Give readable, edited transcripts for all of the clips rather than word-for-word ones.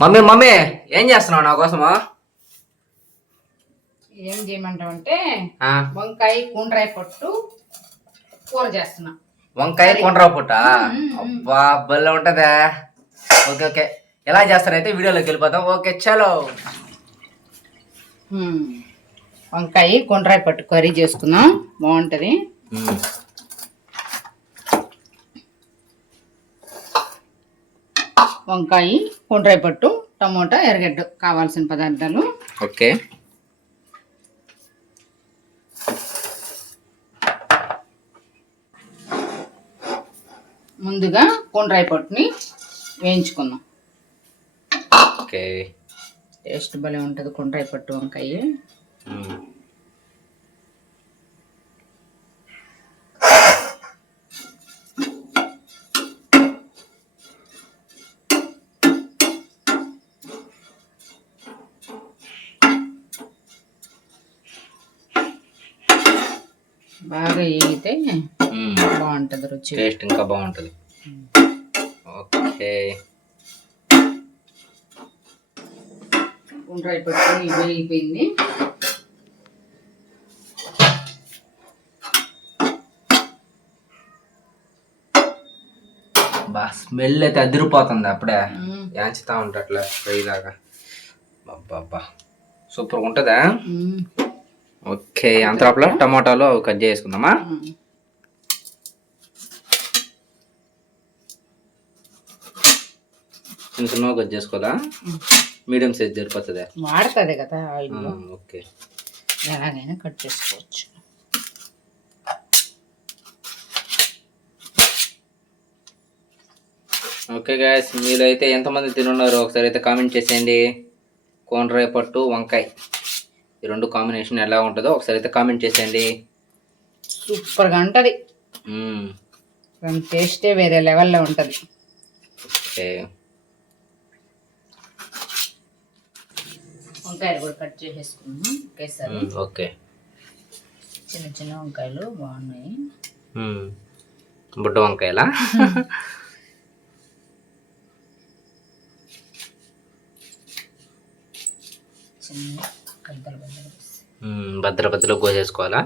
Mummy mummy ఏం చేస్తున్నావు నా కోసము? ఏం చేయమంటావు అంటే వంకాయ కుండ్రాయ పట్టు కూర చేస్తున్నా. వంకాయ కుండ్రాయ పుట్ట? అబ్బా భలే ఉంటదా. ఓకే ఓకే, ఎలా చేస్తారైతే వీడియోలోకి వెళ్ళిపోతాం. ఓకే చలో. వంకాయ కుండ్రాయ పట్టు కర్రీ చేసుకుందాం, బాగుంటది. వంకాయ కుండ్రాయ పట్టు, టమోటా, ఎర్రగడ్డ కావాల్సిన పదార్థాలు. ఓకే, ముందుగా కుండ్రాయ పట్టుని వేయించుకుందాం. ఓకే, టేస్ట్ భలే ఉంటుంది కుండ్రాయ పట్టు వంకాయ. బాగా వేగితే బాగుంటుంది, రుచి టేస్ట్ ఇంకా బాగుంటుంది. ఓకే, కుండ్రాయ పట్టు వేగిపోయింది. బా స్మెల్ అయితే అదిరిపోతుంది. అప్పుడే యాంచుతా ఉంటా అట్లా ఫ్రై లాగా. అబ్బా సూపర్గా ఉంటుందా. ఓకే, అంతలోపల టమాటాలు అవి కట్ చేసుకుందామా? చిన్న చిన్నగా కట్ చేసుకోవాలా? మీడియం సైజ్ సరిపోతుందా? వాడుతుంది కదా ఆయిల్. ఓకే, ఎలాగైనా కట్ చేసుకోవచ్చు. ఓకే గాయస్, మీరైతే ఎంతమంది తినున్నారో ఒకసారి అయితే కామెంట్ చేసేయండి. కుండ్రాయ పట్టు వంకాయ ఈ రెండు కాంబినేషన్ ఎలా ఉంటుందో ఒకసారి అయితే కామెంట్ చేసేయండి. సూపర్గా ఉంటుంది, టేస్టే వేరే లెవెల్లో ఉంటుంది. ఓకే, వంకాయలు కూడా కట్ చేసేసుకున్నాం ఒకేసారి. ఓకే, చిన్న చిన్న వంకాయలు బాగున్నాయి. బుడ్డ వంకాయలా? చిన్న భద్రపతిలో కోసేసుకోవాలా?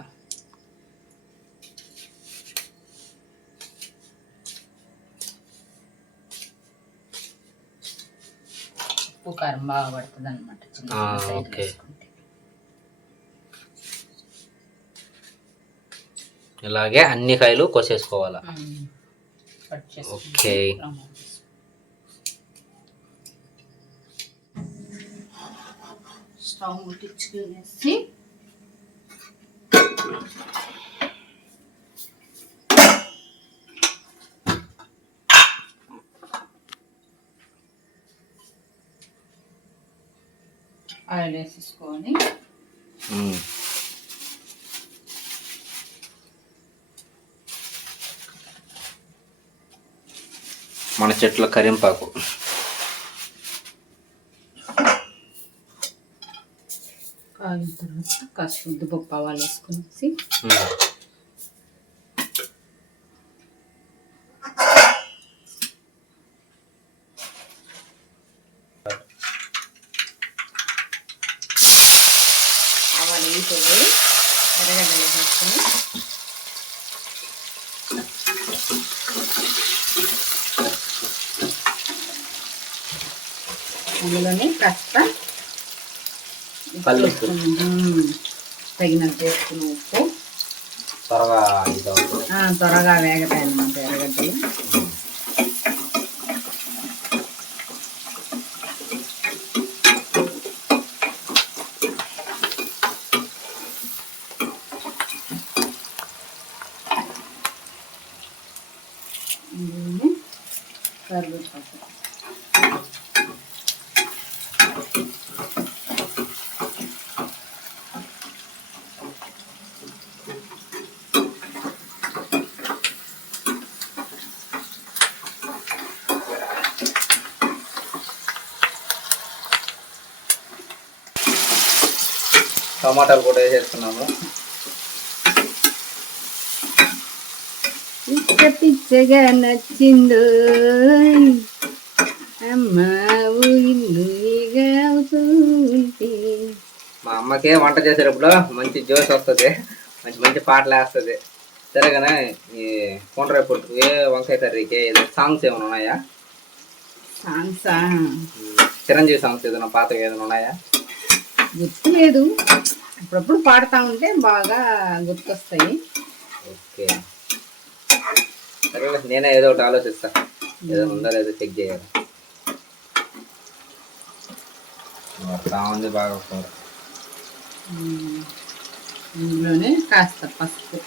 ఉప్పు కారం బాగా పడుతుంది అనమాట. ఓకే, ఇలాగే అన్ని కాయలు కోసేసుకోవాలా? ఓకే, స్టవ్ ముట్టించుకునేసి ఆయిల్ వేసేసుకొని మన చెట్ల కరింపాకు కాగిన తర్వాత కాస్త ఉద్దిపప్పు ఆవాలు వేసుకునేసి ఆవాలు వేయిపోయి ఎర్రగడ్డలు వేసుకొని అందులోనే కాస్త తగినంత వేసుకుని ఉప్పు త్వరగా వేగతాయి అన్నమాట ఎర్రగడ్డలు. కరివేపాకు టమాటాలు కూడా వేసేస్తున్నాము. పిచ్చగా నచ్చిందో అమ్మ ఊయిందో అమ్మకే వంట చేసేటప్పుడు మంచి జోష్ వస్తుంది, మంచి మంచి పాటలు వేస్తుంది. సరేగానే ఈ కొండ్రాయి పొట్టుకి వంకాయ కర్రీకి ఏదో సాంగ్స్ ఏమైనా ఉన్నాయా? సాంగ్సా? చిరంజీవి సాంగ్స్ ఏదైనా పాత ఏదైనా ఉన్నాయా? గుర్తు లేదు, అప్పుడప్పుడు పాడుతూ ఉంటే బాగా గుర్తొస్తాయి. ఓకే సరే, నేనే ఏదో ఒకటి ఆలోచిస్తా, ఏదో ఉందో లేదో చెక్ చేయాలి. బాగుంది బాగా కూర. ఇందులోనే కాస్త పసుపు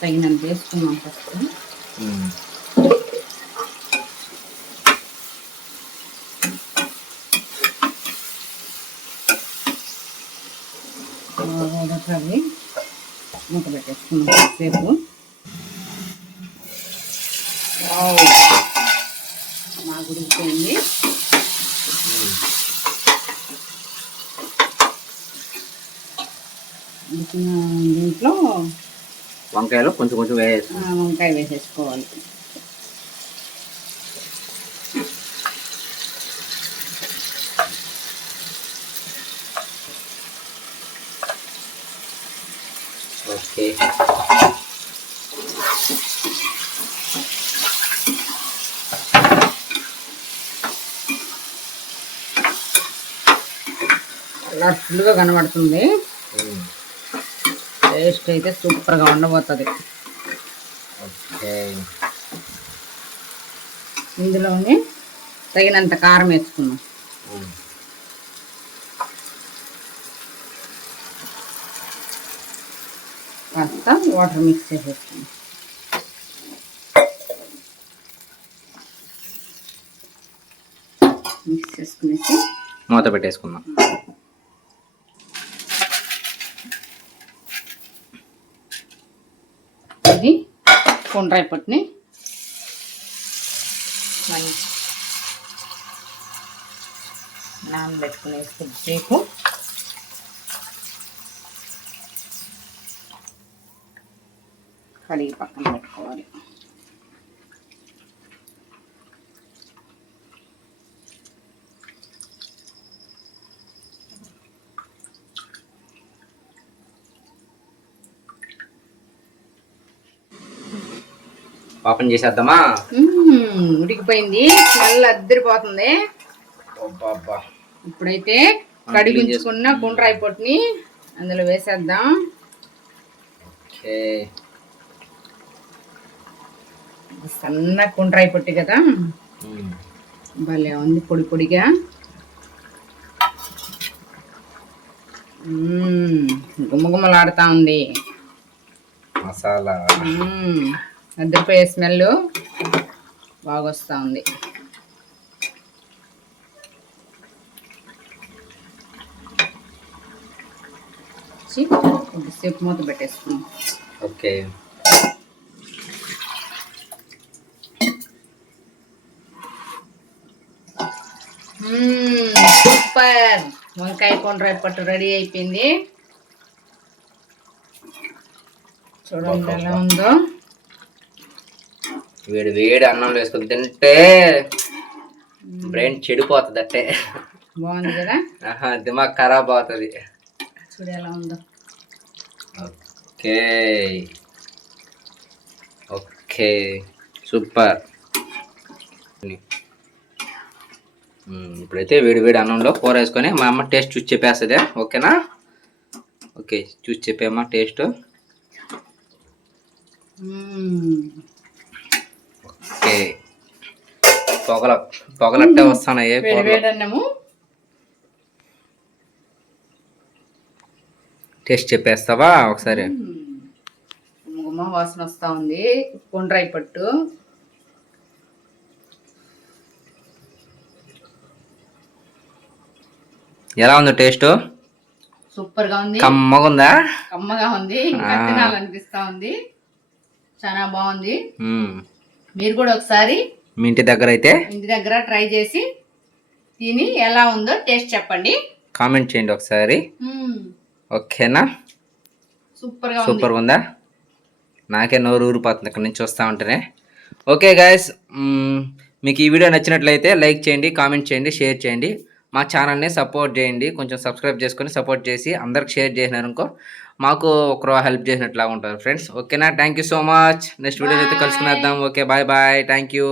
తగినంత వేసుకున్నాం ఫస్ట్. అవి మూత పెట్టేసుకున్నాం కాసేపు. మా గుడిపోయింది. దీంట్లో వంకాయలు కొంచెం కొంచెం వంకాయ వేసేసుకోవాలి. ఓకే కలర్ఫుల్గా కనబడుతుంది. టేస్ట్ అయితే సూపర్గా ఉండబోతుంది. ఇందులోనే తగినంత కారం వేసుకున్నాం. కాస్త వాటర్ మిక్స్ చేసేసుకున్నాం. మిక్స్ చేసుకునేసి మూత పెట్టేసుకుందాం. ఇది కొండ్రాయి పొట్టుని నానబెట్టుకునేసి కొద్దిసేపు కడిగి పక్కన పెట్టుకోవాలి. పాపం చేసేద్దామా? ఉడికిపోయింది, స్మెల్ అద్దరిపోతుంది. ఇప్పుడైతే కడిగించుకున్న కొండ్రాయి పొట్టుని అందులో వేసేద్దాం. సన్న కొండ్రాయి పొట్టు కదా, భలే ఉంది పొడి పొడిగా. గుమ్మగుమ్మలాడుతా ఉంది మసాలా. అద్దరిపోయే స్మెల్ బాగా వస్తూ ఉంది. కొద్దిసేపు మూత పెట్టేసుకున్నాం. ఓకే సూపర్ వంకాయ కొండ్రాయి పొట్టు రెడీ అయిపోయింది. చూడండి ఎలా ఉందో. వేడి వేడి అన్నంలో వేసుకొని తింటే బ్రెయిన్ చెడిపోతుంది. అంటే బాగుంది కదా, దిమాగ్ ఖరాబ్ అవుతుంది. చూడు ఎలా ఉందో. Okay okay super. ఇప్పుడైతే వేడి వేడి అన్నంలో కూర వేసుకొని మా అమ్మ టేస్ట్ చూసి చెప్పేస్తుంది. ఓకేనా? ఓకే చూసి చెప్పేమ్మా టేస్ట్. ఓకే పొగలట్టే వస్తున్నాయి. టేస్ట్ చెప్పేస్తావా ఒకసారి? గుమ్మ వాసన వస్తూ ఉంది. కొండ్రాయి పొట్టు ఎలా ఉంది టేస్ట్? సూపర్ గా ఉంది. కమ్మగా ఉందా? కమ్మగా ఉంది, ఇంకా తినాలనిపిస్తా ఉంది. చాలా బాగుంది. మీరు కూడా ఒకసారి మీ ఇంటి దగ్గర ట్రై చేసి తిని ఎలా ఉందో టేస్ట్ చెప్పండి, కామెంట్ చేయండి ఒకసారి. ఓకేనా? సూపర్ ఉందా? నాకే నోరు ఊరిపోతుంది ఇక్కడ నుంచి వస్తూ ఉంటేనే. ఓకే గాయస్, మీకు ఈ వీడియో నచ్చినట్లయితే లైక్ చేయండి, కామెంట్ చేయండి, షేర్ చేయండి. మా ఛానల్ని సపోర్ట్ చేయండి, కొంచెం సబ్స్క్రైబ్ చేసుకొని సపోర్ట్ చేసి అందరికి షేర్ చేసినారు అనుకో మాకు ఒకరు హెల్ప్ చేసినట్లాగా ఉంటారు ఫ్రెండ్స్. ఓకేనా, thank you so much. Next video అయితే కలుసుకునేద్దాం. Okay, bye bye, thank you.